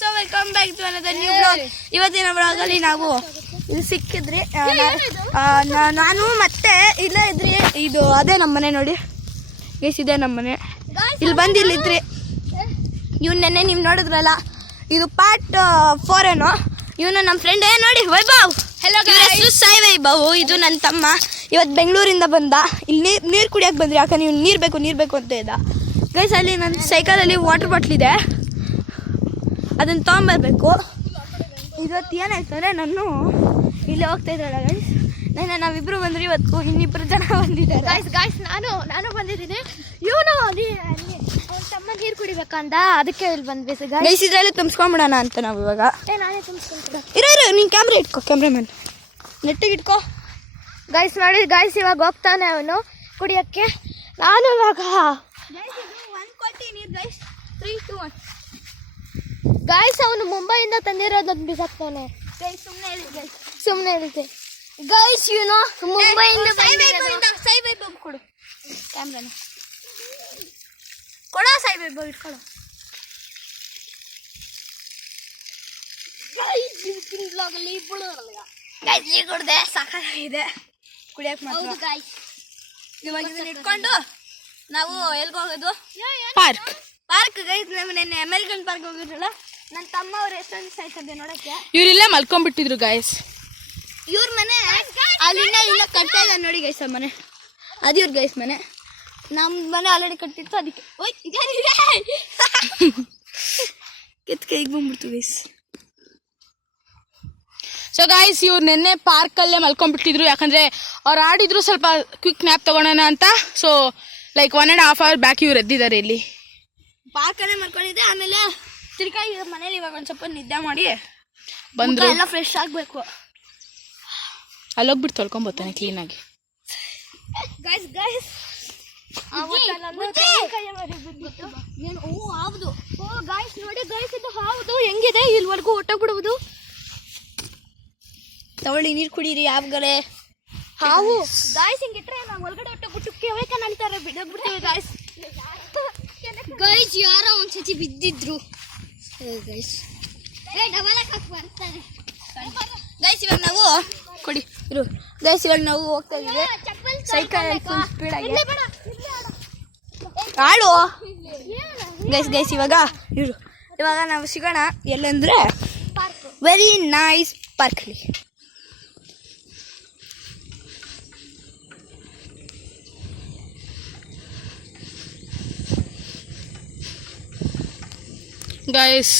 So welcome back to another new blog. ಇವತ್ತಿನ ಬ್ಲಾಗಲ್ಲಿ ನಾವು ಇಲ್ಲಿ ಸಿಕ್ಕಿದ್ರಿ. ನಾನು ಮತ್ತೆ ಇಲ್ಲೇ ಇದ್ರಿ. ಇದು ಅದೇ ನಮ್ಮನೆ ನೋಡಿ ಗೈಸ್, ಇದೆ ನಮ್ಮನೆ. ಇಲ್ಲಿ ಬಂದು ಇಲ್ಲಿದ್ರಿ. ಇವ್ನು ನೆನ್ನೆ ನೀವು ನೋಡಿದ್ರಲ್ಲ, ಇದು ಪಾರ್ಟ್ 4 ಏನೋ. ಇವನು ನಮ್ಮ ಫ್ರೆಂಡ್ ನೋಡಿ ವೈಭವ್. Hello guys, Sai Vaibhav. ಇದು ನನ್ನ ತಮ್ಮ. ಇವತ್ತು ಬೆಂಗಳೂರಿಂದ ಬಂದ. ಇಲ್ಲಿ ನೀರು ಕುಡಿಯೋಕೆ ಬಂದ್ರಿ, ಯಾಕಂದ್ರೆ ನೀವು ನೀರು ಬೇಕು ಅಂತ ಇದ್ದ ಗೈಸ್. ಅಲ್ಲಿ ನನ್ನ ಸೈಕಲಲ್ಲಿ ವಾಟರ್ ಬಾಟ್ಲ್ ಇದೆ, ಅದನ್ನು ತೊಗೊಂಬರ್ಬೇಕು. ಇವತ್ತು ಏನಾಯ್ತು ಅಂದರೆ ನಾನು ಇಲ್ಲಿ ಹೋಗ್ತಾ ಇದ್ದಾಳೆ ಗೈಸ್. ನಾವಿಬ್ರು ಬಂದ್ರಿ, ಇವತ್ತು ಇನ್ನಿಬ್ಬರು ಜನ ಬಂದಿದ್ದಾರೆ ಗಾಯ್ಸ್. ನಾನು ಬಂದಿದ್ದೀನಿ. ಇವನು ಅವ್ನ ತಮ್ಮ ನೀರು ಕುಡಿಬೇಕಂದ, ಅದಕ್ಕೆ ಇಲ್ಲಿ ಬಂದ್ವಿ ಗೈಸ್. ಇದರಲ್ಲಿ ತುಂಬಿಸ್ಕೊಂಬಿಡೋಣ ಅಂತ ನಾವು ಇವಾಗ. ನಾನೇ ತುಂಬಿಸ್ಕೊಂಡ್ಬಿಡ. ಇರೋ ನೀನು ಕ್ಯಾಮ್ರಾ ಇಟ್ಕೋ, ಕ್ಯಾಮ್ರಾಮನ್ ನೆಟ್ಟಿಗೆ ಇಟ್ಕೋ. ಗಾಯ್ಸ್ ನೋಡಿ ಗಾಯ್ಸ್, ಇವಾಗ ಹೋಗ್ತಾನೆ ಅವನು ಕುಡಿಯೋಕ್ಕೆ. ನಾನು ಇವಾಗ ಗಾಯ್ಸ್ ಅವನು ಮುಂಬೈಯಿಂದ ತಂದಿರೋದನ್ನ ಬಿಸಾಕ್ತಾನೆ. ಸುಮ್ಮನೆ ಇರುತ್ತೆ ಗೈಸ್. ಇವನು ಮುಂಬೈಯಿಂದ ಕೊಡು ಕ್ಯಾಮ್ರಾನ, ಕೊಡೋ ಸಾಯಿಬಾಬು, ಇಟ್ಕೊಳ್ಳೋ. ಗೈಸ್ ಕುಡ್ದೆ ಸಾಕಾಗಿದೆ ಕುಡಿಯಕ್ಕೆ ಮಾತ್ರ. ಇವಾಗ ಇದನ್ನ ಇಟ್ಕೊಂಡು ನಾವು ಎಲ್ಗೆ ಹೋಗೋದು? Park guys. ನಮ್ಮ ನೆನ್ನೆ ಅಮೆರಿಕನ್ ಪಾರ್ಕ್ ಹೋಗಿದ್ರಲ್ಲ, ನನ್ನ ತಮ್ಮ ಅವ್ರ ಎಷ್ಟೊಂದು ಸಾಯ್ತದೆ ನೋಡಕ್ಕೆ. ಇವ್ರಿಲ್ಲೇ ಮಲ್ಕೊಂಡ್ಬಿಟ್ಟಿದ್ರು ಗೈಸ್. ಇವ್ರ ಮನೆ ಅಲ್ಲಿಂದ ಇಲ್ಲ ಕಟ್ತಾ ಇದ್ದಾರೆ ನೋಡಿ ಗೈಸ್. ಮನೆ ಅದು ಇವ್ರ ಗೈಸ್ ಮನೆ. ನಮ್ಮ ಮನೆ ಆಲ್ರೆಡಿ ಕಟ್ಟಿತ್ತು, ಅದಕ್ಕೆ ಓಯ್ ಕಿತ್ ಕೈಗೆ ಬಂದ್ಬಿಡ್ತು ಗೈಸ್. ಸೊ ಗೈಸ್, ಇವ್ರು ನಿನ್ನೆ ಪಾರ್ಕಲ್ಲೇ ಮಲ್ಕೊಂಡ್ಬಿಟ್ಟಿದ್ರು, ಯಾಕಂದರೆ ಅವ್ರು ಆಡಿದ್ರು ಸ್ವಲ್ಪ ಕ್ವಿಕ್ ನ್ಯಾಪ್ ತೊಗೊಳೋಣ ಅಂತ. ಸೊ ಲೈಕ್ 1.5 hour ಬ್ಯಾಕ್ ಇವ್ರು ಎದ್ದಿದ್ದಾರೆ ಇಲ್ಲಿ ಪಾರ್ಕಲ್ಲೇ ಮಲ್ಕೊಂಡಿದ್ದೆ. ಆಮೇಲೆ ತಿರ್ಗಾ ಇವ್ರ ಮನೇಲಿ ಇವಾಗ ಒಂದು ಸ್ವಲ್ಪ ನಿದ್ದೆ ಮಾಡಿ ಬಂದರು. ಎಲ್ಲ ಫ್ರೆಶ್ ಆಗಬೇಕು. ಅಲ್ಲೋಗ್ಬಿಟ್ಟು ತೊಳ್ಕೊಂಬೋತಾನೆ ಕ್ಲೀನಾಗಿ. ಗೈಸ್ ಹೌದು. ಓ ಗಾಯ್ಸ್ ನೋಡಿ ಗಾಯ್ಸ್, ಇದು ಹೌದು ಹೆಂಗಿದೆ, ಇಲ್ಲಿವರೆಗೂ ಹೊಟ್ಟೋಗ್ಬಿಡುವುದು. ತಗೊಳ್ಳಿ ನೀರು ಕುಡೀರಿ. ಯಾವ್ಗರೆ ಹಾವು ಗಾಯ್ಸ್ ಹಿಂಗಿಟ್ರೆ ನಾವು ಒಳಗಡೆ ಹೊಟ್ಟೋಗ್ಬಿಟ್ಟು ಕೇಳಕ್ಕೆ ಅಂತಾರೆ, ಬಿಡೋಗ್ಬಿಡ್ತೇವೆ ಗಾಯ್ಸ್. ಗೈಸ್ ಯಾರೋ ಒಂದ್ಸತಿ ಬಿದ್ದಿದ್ರು ಗೈಸ್. ಗೈಸ್ ಇವಾಗ ನಾವು ಕೊಡಿ ಇರು ಗೈಸ್. ಇವಾಗ ನಾವು ಹೋಗ್ತಾ ಇದ್ದೀವಿ ಸೈಕಲ್ ಫುಲ್ ಸ್ಪೀಡ್ ಆಗಿ. ಆಳು ಗೈಸ್ ಇವಾಗ ನಾವು ಸಿಗೋಣ ಎಲ್ಲಂದ್ರೆ ವೆರಿ ನೈಸ್ ಪಾರ್ಕ್ಲಿ. ಗೈಸ್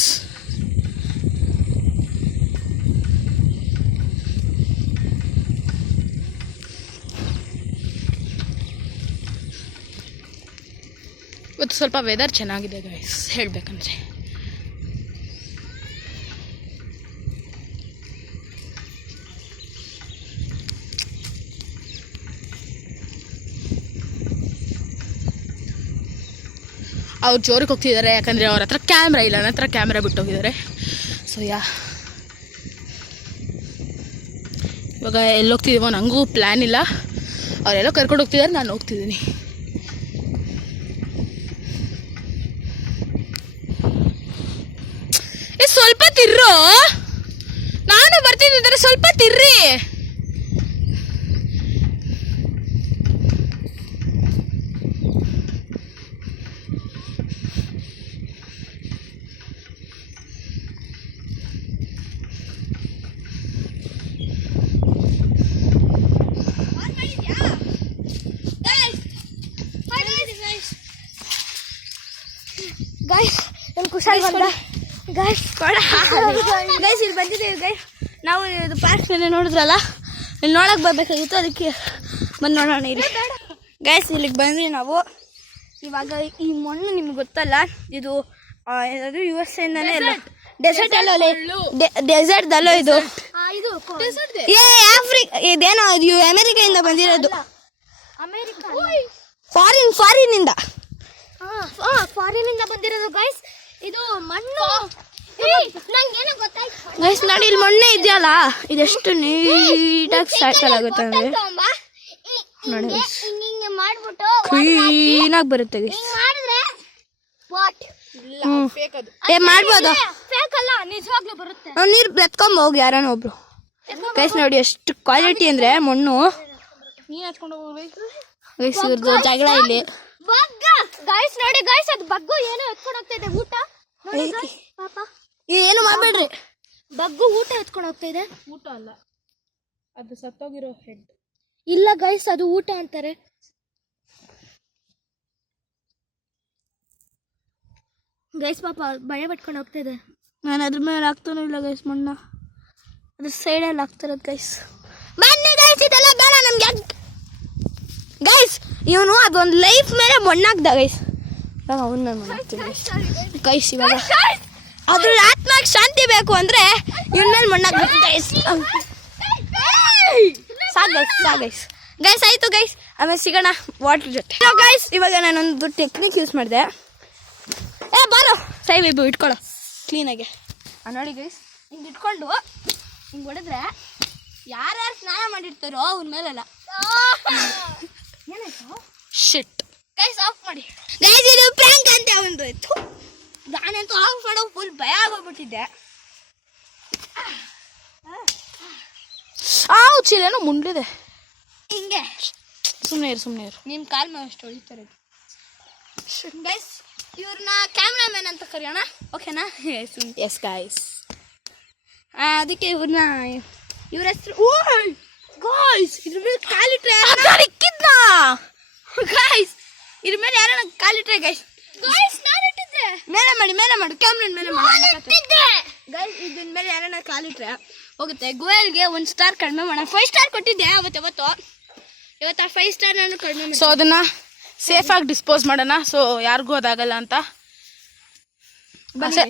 ಇವತ್ತು ಸ್ವಲ್ಪ ವೆದರ್ ಚೆನ್ನಾಗಿದೆ ಗೈಸ್ ಹೇಳಬೇಕಂದ್ರೆ. ಅವ್ರು ಜೋರಿಗೆ ಹೋಗ್ತಿದ್ದಾರೆ, ಯಾಕಂದರೆ ಅವ್ರ ಹತ್ರ ಕ್ಯಾಮ್ರಾ ಇಲ್ಲ, ನನ್ನ ಹತ್ರ ಕ್ಯಾಮ್ರಾ ಬಿಟ್ಟು ಹೋಗಿದ್ದಾರೆ. ಸೊ ಇವಾಗ ಎಲ್ಲಿ ಹೋಗ್ತಿದ್ದೀವೋ ನನಗೂ ಪ್ಲ್ಯಾನ್ ಇಲ್ಲ. ಅವರೆಲ್ಲೋ ಕರ್ಕೊಂಡು ಹೋಗ್ತಿದ್ದಾರೆ, ನಾನು ಹೋಗ್ತಿದ್ದೀನಿ. ಸ್ವಲ್ಪ ತಿರ್ರೋ, ನಾನು ಬರ್ತಿದ್ದರೆ ಸ್ವಲ್ಪ ತಿರ್ರಿ. ಗೈಸ್ ನನ್ ಖುಷಾಲ್ ಬಂದ ಗೈಸ್. ಗೈಸ್ ಇಲ್ಲಿ ಬಂದಿದ್ದೀವಿ ಗೈಸ್. ನಾವು ಇದು ಪಾರ್ಕ್ನಲ್ಲಿ ನೋಡಿದ್ರಲ್ಲ, ಇಲ್ಲಿ ನೋಡಕ್ಕೆ ಬರಬೇಕಾಗಿತ್ತು, ಅದಕ್ಕೆ ಬಂದು ನೋಡೋಣ ಇಲ್ಲಿ ಗೈಸ್. ಇಲ್ಲಿಗೆ ಬಂದ್ವಿ ನಾವು. ಇವಾಗ ಈ ಮಣ್ಣು ನಿಮ್ಗೆ ಗೊತ್ತಲ್ಲ, ಇದು ಏನಾದರೂ USA ಇಂದಾನೆ ಎಲ್ಲ ಡೆಸರ್ಟ್ ಅಲ್ಲೋ, ಡೆಸರ್ಟ್ದಲ್ಲೋ ಇದು. ಇದೇನೋ ಇದು ಅಮೆರಿಕೆಯಿಂದ ಬಂದಿರೋದು, ಫಾರಿನಿಂದ ಬಂದಿರೋದು ಗೈಸ್. ಇದು ಮಣ್ಣು ನಂಗೇನೋ ಗೊತ್ತಾಯ್ತು ಗೈಸ್. ನೋಡಿ ಇಲ್ಲಿ ಮಣ್ಣೆ ಇದೆಯಲ್ಲ, ಇದೆಷ್ಟು ನೀಟಾಗಿ ಸೈಕಲ್ ಆಗುತ್ತೆ ಅಂದರೆ ನೋಡಿ ಕ್ಲೀನಾಗಿ ಬರುತ್ತೆ ಗೈಸ್. ವಾಟ್ ಮಾಡ್ಬೋದು. ಫೇಕ್ ಅಲ್ಲ, ನೀರು ಎತ್ಕೊಂಡ್ ಹೋಗಿ ಯಾರನ್ನ ಒಬ್ರು. ಗೈಸ್ ನೋಡಿ ಎಷ್ಟು ಕ್ವಾಲಿಟಿ ಅಂದ್ರೆ ಮಣ್ಣು. ನೀನ್ ಹಚ್ಕೊಂಡು ಹೋಗ್ಬೇಕು. ಗೈಸ್ ಇವ್ರದ್ದು ಜಗಳ ಇಲ್ಲಿ. ಗೈಸ್ ನೋಡಿ ಗೈಸ್, ಅದು ಬಗ್ಗು ಏನೋ ಎತ್ಕೊಂಡು ಹೋಗ್ತಾ ಇದೆ ಊಟ. ನೋಡಿ guys, ಪಾಪ ಏನು ಮಾಡ್ಬೇಡ್ರಿ. ಬಗ್ಗು ಊಟ ಎತ್ಕೊಂಡು ಹೋಗ್ತಾ ಇದೆ. ಊಟ ಅಲ್ಲ, ಅದು ಸತ್ತೋಗಿರೋ ಹೆಡ್. ಇಲ್ಲ ಗೈಸ್, ಅದು ಊಟ ಅಂತಾರೆ. ಗೈಸ್ ಪಾಪ ಭಯ ಪಟ್ಕೊಂಡು ಹೋಗ್ತಾ ಇದೆ. ನಾನು ಅದ್ರ ಮೇಲೆ ಹಾಕ್ತಾನೂ ಇಲ್ಲ ಗೈಸ್ ಮಣ್ಣ, ಅದ್ರ ಸೈಡಲ್ಲಿ ಹಾಕ್ತಿರೋದು ಗೈಸ್. ಬನ್ನಿ ಗೈಸ್, ಇದೆಲ್ಲ ಬೇಡ ನಮ್ಗೆ ಗೈಸ್. ಇವನು ಅದೊಂದು ಲೈಫ್ ಮೇಲೆ ಮಣ್ಣಾಕ್ದ ಗೈಸ್. ಇವಾಗ ಅವನ್ನ ಮಣ್ಣಾಕ್ತೀನಿ ಗೈಸ್. ಇವಾಗ ಅದ್ರ ಆತ್ಮಕ್ಕೆ ಶಾಂತಿ ಬೇಕು ಅಂದ್ರೆ ಇವನ ಮೇಲೆ ಮಣ್ಣಾಕ್ಬೇಕು ಗೈಸ್. ಸಾಕು ಗೈಸ್, ಸಾಕು ಗೈಸ್. ಗೈಸ್ ಆಯ್ತು ಗೈಸ್, ಆಮೇಲೆ ಸಿಗೋಣ ವಾಟರ್ ಜೊತೆ. ಗೈಸ್ ಇವಾಗ ನಾನೊಂದು ಟೆಕ್ನಿಕ್ ಯೂಸ್ ಮಾಡಿದೆ. ಬಾರೋ ಸೈ ಬೇಬು ಇಟ್ಕೊಳ್ಳೋ ಕ್ಲೀನಾಗೆ. ನೋಡಿ ಗೈಸ್, ಹಿಂಗೆ ಇಟ್ಕೊಂಡು ಹಿಂಗೆ ಹೊಡೆದ್ರೆ ಯಾರ್ಯಾರು ಸ್ನಾನ ಮಾಡಿರ್ತಾರೋ ಅವ್ರ ಮೇಲೆಲ್ಲ ಶಿಟ್. ಗೈಸ್ ಆಫ್ ಮಾಡಿ ಗೈಸ್, ಇದು ಪ್ರ್ಯಾಂಕ್ ಅಂತ ಒಂದು ಇತ್ತು. ನಾನಂತೂ ಆಫ್ ಮಾಡೋ ಫುಲ್ ಭಯ ಆಗೋಗ್ಬಿಟ್ಟಿದ್ದೆ. ಚಿಲೇನೋ ಮುಂಡ್ಲಿದೆ. ಹಿಂಗೆ ಸುಮ್ಮನೆ ಇರು. ನಿಮ್ಮ ಕಾಲ್ ಮೇಲೆ ಅಷ್ಟು ಹೊಳಿತಾರೆ ಗೈಸ್. ಇವ್ರನ್ನ ಕ್ಯಾಮ್ರಾಮನ್ ಅಂತ ಕರೆಯೋಣ, ಓಕೆನಾ? Yes guys. ಅದಕ್ಕೆ ಇವ್ರ ಹೆಸರು ಗಾಯ್ಸ್. ಇದ್ರ ಮೇಲೆ ಕಾಲಿಟ್ರೆ ಗಾಯ್ಸ್, ಇದ್ರ ಮೇಲೆ ಯಾರನ್ನ ಕಾಲಿಟ್ರೆ ಗೈಸ್. ಮೇಲೆ ಮಾಡು ಕ್ಯಾಮ್ರಾ ಮೇಲೆ ಗೈಸ್. ಇದ್ರ ಮೇಲೆ ಯಾರನ್ನ ಕಾಲಿಟ್ರೆ ಹೋಗುತ್ತೆ. ಗೋಯಲ್ಗೆ 1 ಸ್ಟಾರ್ ಕಡಿಮೆ ಮಾಡೋಣ. 5 ಸ್ಟಾರ್ ಕೊಟ್ಟಿದ್ದೆ ಇವತ್ತು ಆ 5 ಸ್ಟಾರ್ ನಾನು ಕಡಿಮೆ. ಸೊ ಅದನ್ನ ಸೇಫ್ ಆಗಿ ಡಿಸ್ಪೋಸ್ ಮಾಡೋಣ. ಸೊ ಯಾರಿಗೂ ಅದಾಗಲ್ಲ ಅಂತ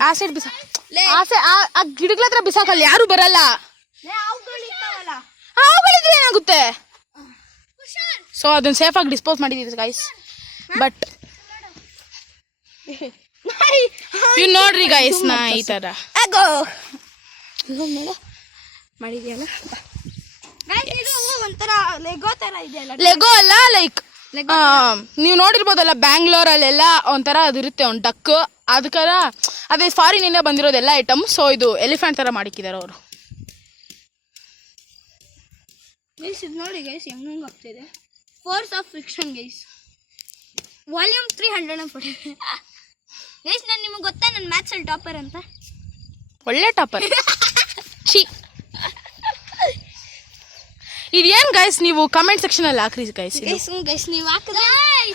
ಆ ಸೈಡ್ ಆ ಗಿಡಗಳ ಹತ್ರ ಬಿಸಾಕಲ್ಲ, ಯಾರು ಬರಲ್ಲ. ಅವುಗಳಿದ್ರೆ ಏನಾಗುತ್ತೆ? ಸೊ ಅದನ್ನ ಸೇಫ್ ಆಗಿ ಡಿಸ್ಪೋಸ್ ಮಾಡಿದೀವಿ ಗೈಸ್. ಬಟ್ ಇವ್ ನೋಡ್ರಿ ಗೈಸ್, ನಾ ಈ ತರ ಮಾಡಿದ್ಯಲ್ಲ ಒಂಥರ ಲೆಗೋ ತರ ಇದೆಯಲ್ಲ. ಲೆಗೋ ಅಲ್ಲ, ಲೈಕ್ ನೀವು ನೋಡಿರ್ಬೋದಲ್ಲ ಬ್ಯಾಂಗ್ಳೂರಲ್ಲೆಲ್ಲ ಒಂಥರ ಅದಿರುತ್ತೆ, ಒಂದು ಡಕ್. ಅದಕ್ಕಾರ ಅದೇ ಫಾರಿನಿಂದ ಬಂದಿರೋದೆಲ್ಲ ಐಟಮ್. ಸೊ ಇದು ಎಲಿಫೆಂಟ್ ತರ ಮಾಡಿಕ್ಕಿದ್ದಾರೆ ಅವರು. ಗೈಸ್ ಇದು ನೋಡಿ ಗೈಸ್, ಹೆಂಗೆ ಆಗ್ತಿದೆ. Force of friction guys, volume 340 guys. ನಾನು ನಿಮಗೆ ಗೊತ್ತಾ ನನ್ನ ಮ್ಯಾಥ್ಸಲ್ಲಿ ಟಾಪರ್ ಅಂತ? ಒಳ್ಳೆ ಟಾಪರ್. ಛೀ, ಇದೇನ್ ಗೈಸ್ ನೀವು ಕಮೆಂಟ್ ಸೆಕ್ಷನ್ ಅಲ್ಲಿ ಹಾಕ್ರಿ ಗೈಸ್. ಗೈಸ್ ನೀವು ಹಾಕಿದ್ರೆ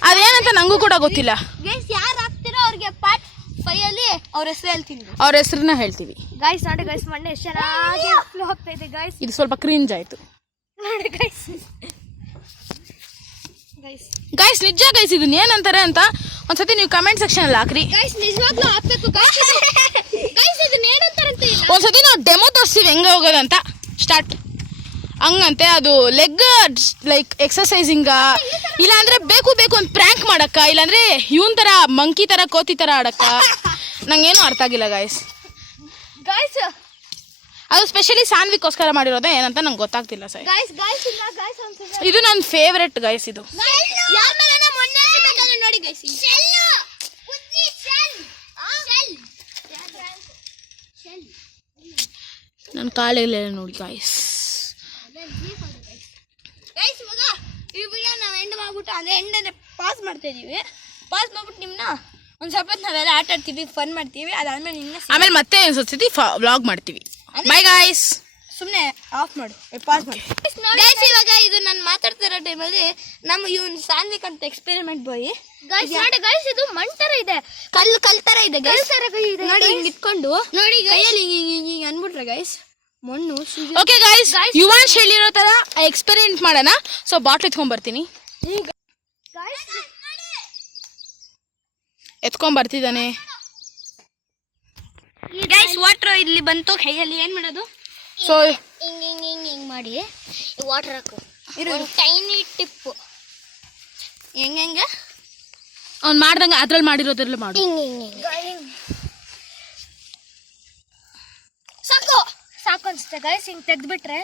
ಅದೇನಂತ ನಂಗೂ ಕೂಡ ಗೊತ್ತಿಲ್ಲ ಗೈಸ್. ಯಾರು ಹಾಕ್ತಿರೋ ಅವ್ರಿಗೆ ಪಾರ್ಟ್ 5 ಅಲ್ಲಿ ಅವ್ರ ಹೆಸರು ಹೇಳ್ತೀನಿ, ಅವ್ರ ಹೆಸರನ್ನ ಹೇಳ್ತೀವಿ ಗೈಸ್. ನೋಡಿ ಗೈಸ್, ಮಣ್ಣೆ ಎಷ್ಟು ಚೆನ್ನಾಗಿ ಹೋಗ್ತಾ ಇದೆ ಗೈಸ್. ಇದು ಸ್ವಲ್ಪ ಕ್ರಿಂಜ್ ಆಯ್ತು ನೋಡಿ ಗೈಸ್. ಗೈಸ್ ನಿಜ ಗೈಸ್, ಇದನ್ನ ಏನಂತಾರೆ ಅಂತ ಒಂದ್ಸತಿ ನೀವು ಕಮೆಂಟ್ ಸೆಕ್ಷನ್ ಅಲ್ಲಿ ಹಾಕ್ರಿ ಗೈಸ್. ನಿಜವಾಗ್ಲೂ ಹಾಕ್ಬೇಕು ಗೈಸ್. ಗೈಸ್ ಇದನ್ನ ಏನಂತಾರಂತ ಇಲ್ಲ, ಒಂದ್ಸತಿ ನಾವು ಡೆಮೋ ತೋರಿಸ್ತೀವಿ ಹೆಂಗೆ ಹೋಗೋದಂತ. ಸ್ಟಾರ್ಟ್ ಹಂಗಂತೆ. ಅದು ಲೆಗ್ ಲೈಕ್ ಎಕ್ಸರ್ಸೈಸಿಂಗ, ಇಲ್ಲಾಂದ್ರೆ ಬೇಕು ಒಂದು ಪ್ರ್ಯಾಂಕ್ ಮಾಡಕ್ಕ, ಇಲ್ಲಾಂದ್ರೆ ಇವನ್ ತರ ಮಂಕಿ ತರ ಕೋತಿ ತರ ಆಡಕ್ಕ. ನಂಗೇನು ಅರ್ಥ ಆಗಿಲ್ಲ ಗೈಸ್. ಅದು ಸ್ಪೆಷಲಿ ಸಾನ್ವಿಗೋಸ್ಕರ ಮಾಡಿರೋದೇ ಏನಂತ ನಂಗೆ ಗೊತ್ತಾಗ್ತಿಲ್ಲ ಸರ್. ಇದು ನನ್ನ ಫೇವ್ರೆಟ್ ಗೈಸ್. ಇದು ನೋಡಿ ಗೈಸ್, ನನ್ನ ಕಾಲೆಲ್ಲ ನೋಡಿ ಗೈಸ್. ಗೈಸ್ ಇವಾಗ ಈ ವಿಡಿಯೋ ನಾವು ಎಂಡ್ ಮಾಡ್ಬಿಟ್ಟು ಅಂದ್ರೆ ಎಂಡ್ ಅಂದ್ರೆ ಪಾಸ್ ಮಾಡ್ತಾ ಇದೀವಿ. ಪಾಸ್ ಮಾಡ್ಬಿಟ್ಟು ನಿಮ್ಮನ್ನ ಒಂದು ಸ್ವಲ್ಪ ನಾವೆಲ್ಲ ಆಟ ಆಡ್ತೀವಿ, ಫನ್ ಮಾಡ್ತೀವಿ. ಅದಾದ್ಮೇಲೆ ಆಮೇಲೆ ಮತ್ತೆ ಒಂದ್ಸತಿ ವ್ಲಾಗ್ ಮಾಡ್ತೀವಿ. Bye guys. ಸುಮ್ಮನೆ ಆಫ್ ಮಾಡು, ಪಾಸ್ ಮಾಡಿ ಗೈಸ್. ಇವಾಗ ಇದು ನಾನು ಮಾತಾಡ್ತಿರೋ ಟೈಮಲ್ಲಿ ನಮ್ಮ ಇವನ್ ಸಾನ್ವಿಕ್ ಅಂತ ಎಕ್ಸ್ಪೆರಿಮೆಂಟ್ ಬಾಯ್ ಗೈಸ್ ನೋಡಿ ಗೈಸ್, ಇದು ಮಣ್ ತರ ಇದೆ, ಕಲ್ ತರ ಇದೆ ಗೈಸ್. ನೋಡಿ ಹಿಂಗ್ ಇಟ್ಕೊಂಡು ನೋಡಿ ಕೈಯಲ್ಲಿ ಹಿಂಗ್ ಅನ್ಬಿಟ್ರೆ ಗೈಸ್ ಮಣ್ಣು. ಓಕೆ ಗೈಸ್, ಯುವಾನ್ ಹೇಳಿರೋ ತರ ಎಕ್ಸ್ಪೆರಿಮೆಂಟ್ ಮಾಡೋಣ. ಸೊ ಬಾಟ್ಲ್ ಎತ್ಕೊಂಡ್ ಬರ್ತೀನಿ. ಎತ್ಕೊಂಡ್ ಬರ್ತಿದ್ದಾನೆ ಗೈಸ್. ವಾಟರ್ ಇಲ್ಲಿ ಬಂತು ಕೈಯಲ್ಲಿ. ಏನ್ ಮಾಡೋದು? ಸೊ ಹಿಂಗ್ ಮಾಡಿ ವಾಟರ್ ಹಾಕು. ಟೈನಿ ಟಿಪ್ ಹೆಂಗ ಅವ್ನು ಮಾಡ್ದಂಗ ಅದ್ರಲ್ಲಿ ಮಾಡಿರೋದ್ರಲ್ಲಿ ಮಾಡು. ಸಾಕು ಸಾಕು ಅನ್ಸುತ್ತೆ ಗೈಸ್. ಹಿಂಗ್ ತೆಗ್ದ್ಬಿಟ್ರೆ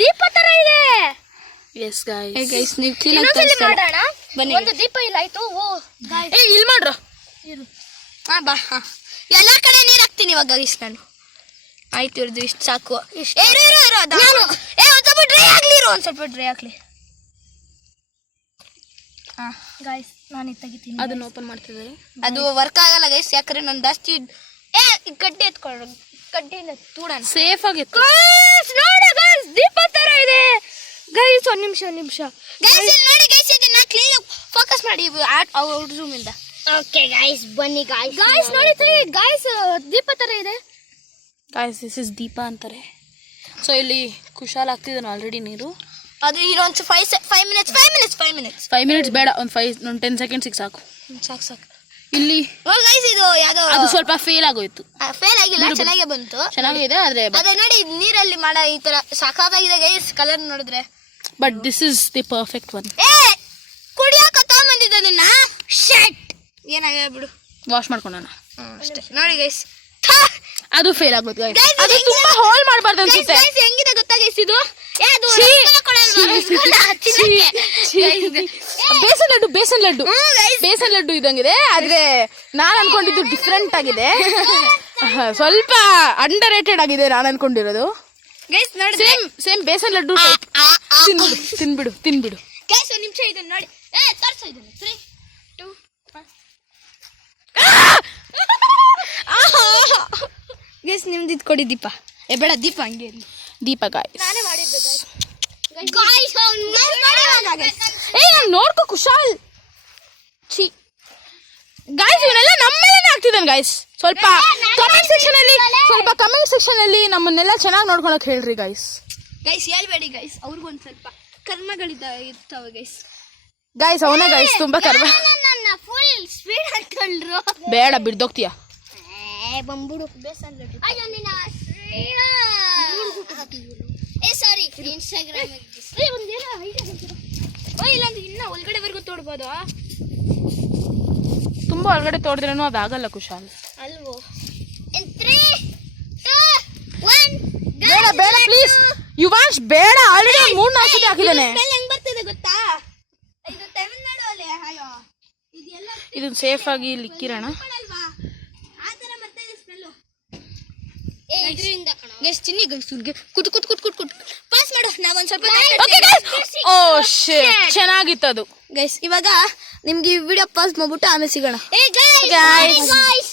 ದೀಪ ತರ ಇದೆ. Yes guys. ಗೈಸ್ ನೀವು ಮಾಡೋಣ. ಒಂದು ದೀಪ ಇಲ್ಲ ಆಯ್ತು. ಓ ಗೈಸ್ ಇಲ್ಲಿ ಮಾಡ್ರು. ಹಾಂ ಬಾ ಹಾಂ ಎಲ್ಲ ಕಡೆ ನೀರು ಹಾಕ್ತೀನಿ ಇವಾಗ ಗೈಸ್ ನಾನು. ಆಯ್ತು ಇವ್ರದ್ದು ಇಷ್ಟು ಸಾಕು. ಒಂದು ಸ್ವಲ್ಪ ಡ್ರೈ ಆಗಲಿ ಒಂದು ಸ್ವಲ್ಪ ಡ್ರೈ ಆಗಲಿ. ಹಾಂ ಗಾಯ್ಸ್ ನಾನು ತೆಗಿತೀನಿ. ಅದನ್ನ ಓಪನ್ ಮಾಡ್ತಿದ್ದಾರೆ. ಅದು ವರ್ಕ್ ಆಗಲ್ಲ ಗೈಸ್, ಯಾಕಂದ್ರೆ ನಾನು ಜಾಸ್ತಿ ಕಡ್ಡಿ ಎತ್ಕೊಳ್ಳೋ ಕಡ್ಡಿಯಿಂದ ತೂಡೋಣ. ಸೇಫ್ ಆಗಿತ್ತು. ನೋಡಿ ಗೈಸ್ ದೀಪ ತರ ಇದೆ ಗೈಸ್. ಒಂದು ನಿಮಿಷ ಗೈಸ್ ನೋಡಿ ಗೈಸ್ ಇದನ್ನ ಕ್ಲೀನ್ ಫೋಕಸ್ ಮಾಡಿ ಔಟ್ ರೂಮ್ ಇಂದ. ಓಕೆ ಗೈಸ್ ಬನ್ನಿ ಗಾಯ್ಸ್ ನೋಡಿ ಗಾಯ್ಸ್ ದೀಪ ತರ ಇದೆ ಗಾಯ್ಸ್. ದಿಸ್ ಇಸ್ ದೀಪ ಅಂತಾರೆ. ಸೊ ಇಲ್ಲಿ ಕುಶಾಲ್ ಆಗ್ತಿದ್ದಾನೆ ಆಲ್ರೆಡಿ ನೀರು. ಅದು ಇನ್ನೊಂದು 5 ಮಿನಿಟ್ಸ್ ಬೇಡ, ಒಂದು 10 ಸೆಕೆಂಡ್ಸಿಗೆ ಸಾಕು. ಸಾಕು. ಇಲ್ಲಿ ಗೈಸ್ ಇದು ಯಾವ್ದೋ ಅದು ಸ್ವಲ್ಪ ಫೇಲ್ ಆಗೋಯ್ತು. ಫೇಲ್ ಆಗಿಲ್ಲ, ಚೆನ್ನಾಗೇ ಬಂತು. ಚೆನ್ನಾಗಿದೆ ಆದ್ರೆ ಅದೇ ನೋಡಿ ನೀರಲ್ಲಿ ಮಾಡೋ ಈ ತರ ಸಾಕಾಗಿದೆ ಗೈಸ್ ಕಲರ್ ನೋಡಿದ್ರೆ. But this is the perfect one. ಕುಡಿಯೋಕೆ ತಗೊಂಬಂದಿದ್ದ ನಿನ್ನ ಶಟ್ ಏನಾಗ ಬಿಡು, ವಾಶ್ ಮಾಡ್ಕೊಂಡೋಣ ಅಷ್ಟೇ. ನೋಡಿ ಗೈಸ್ ಅದು ಫೇಲ್ ಆಗೋದು ಗೈಸ್. Guys, ಅದು ಇದು ತುಂಬಾ ಹೋಲ್ ಮಾಡಬಾರ್ದು ಅನ್ಸುತ್ತೆ. ಹೆಂಗಿದೆ ಗೊತ್ತಾ ಗೈಸ್ ಇದು? ಬೇಸನ್ ಲಡ್ಡು ಇದಂಗಿದೆ. ಆದ್ರೆ ನಾನ್ ಅನ್ಕೊಂಡಿದ್ದು ಡಿಫ್ರೆಂಟ್ ಆಗಿದೆ. ಸ್ವಲ್ಪ ಅಂಡರ್ ರೇಟೆಡ್ ಆಗಿದೆ ನಾನು ಅನ್ಕೊಂಡಿರೋದು. ಗೈಸ್ ನೋಡಿ ಸೇಮ್ ಬೇಸನ್ ಲಡ್ಡು ತಿನ್ಬಿಡು. ಗೈಸ್ ಒಂದು ನಿಮಿಷ ಇದನ್ನ ನೋಡಿ. ತೋರ್ಸು ಇದನ್ನ. 3 2 ಗೈಸ್ ನಿಮ್ದು ಇದು ಕೊಡಿ ದೀಪ. ಬೇಡ ದೀಪ ಹಂಗೆ ಇರಲಿ. ದೀಪ ಗಾಯ್ಸ್. ನಾನೇ ಮಾಡಿದ್ದೆ ಗೈಸ್ ನಾನು ನೋಡ್ಕೋ ಕುಶಾಲ್. ಗಾಯ್ಸ್ ಇವನ್ನೆಲ್ಲ ನಮ್ಮೇಲೆ ಆಗ್ತಿದ್ದಾನೆ ಗಾಯ್ಸ್. ಸ್ವಲ್ಪ ಕಮೆಂಟ್ ಸೆಕ್ಷನ್ ಅಲ್ಲಿ ನಮ್ಮನ್ನೆಲ್ಲ ಚೆನ್ನಾಗಿ ನೋಡ್ಕೊಳಕ್ ಹೇಳ್ರಿ ಗಾಯ್ಸ್. ಹೇಳ್ಬೇಡಿ ಗೈಸ್, ಅವ್ರಿಗೊಂದು ಸ್ವಲ್ಪ ಇರ್ತಾವೆ ಗೈಸ್ ಅವನೇ ಗೈಸ್ ತುಂಬಾ ಕರ್ಮ. Full speed ಹಾಕೊಂಡ್ರು. ಬೇಡ ಬಿಡ್ದೋಗ್ತೀಯ. ಬಂದ್ಬಿಡು ಬೇಸನ್ ಲಡ್ಡು. ಅಯ್ಯೋ ನಿನ್ನ ಸಾರಿ ಇನ್ಸ್ಟಾಗ್ರಾಮ್ ಒಂದೇನೋ ಇಲ್ಲಾಂದ್ರೆ ಇನ್ನ ಒಳಗಡೆವರೆಗೂ ತೋಡ್ಬೋದು. ತುಂಬಾ ಒಳಗಡೆ ತೋಡಿದ್ರೇನು ಅದಾಗಲ್ಲ ಕುಶಾಲ್. ಅಲ್ವೋ? 3 2 1 ಬೇಡ ಪ್ಲೀಸ್ ಯುವಾಂಶ್ ಬೇಡ. ಆಲ್ರೆಡಿ 3-4 ಸತಿ ಹಾಕಿದ್ದಾನೆ. ಸ್ಮೆಲ್ ಹೆಂಗ್ ಬರ್ತಿದೆ ಗೊತ್ತಾ? ಇದು ತಮಿಳ್ನಾಡು ಅಲ್ಲಿ ಹಲೋ ಇದೆಲ್ಲ ಇದನ್ನ ಸೇಫ್ ಆಗಿ ಲಿಕ್ಕಿರೋಣ. ಅಲ್ವಾ ಆ ತರ ಬರ್ತಿದೆ ಸ್ಮೆಲ್. ಇದರಿಂದ ಕಣ ಗೈಸ್ ಚಿನ್ನಿ ಗೈಸ್ ಹುಡುಗಿ ಕುಟ್ ಪಾಸ್ ಮಾಡು. ನಾವೊಂದು ಸ್ವಲ್ಪ ಓಕೆ ಗೈಸ್. ಓ ಶಿಟ್ ಚೆನ್ನಾಗಿತ್ತು ಅದು. ಗೈಸ್ ಇವಾಗ ನಿಮ್ಗೆ ಈ ವಿಡಿಯೋ ಪಾಸ್ ಮಾಡ್ಬಿಟ್ಟು ಆಮೇಲೆ ಸಿಗೋಣ. ಗೈಸ್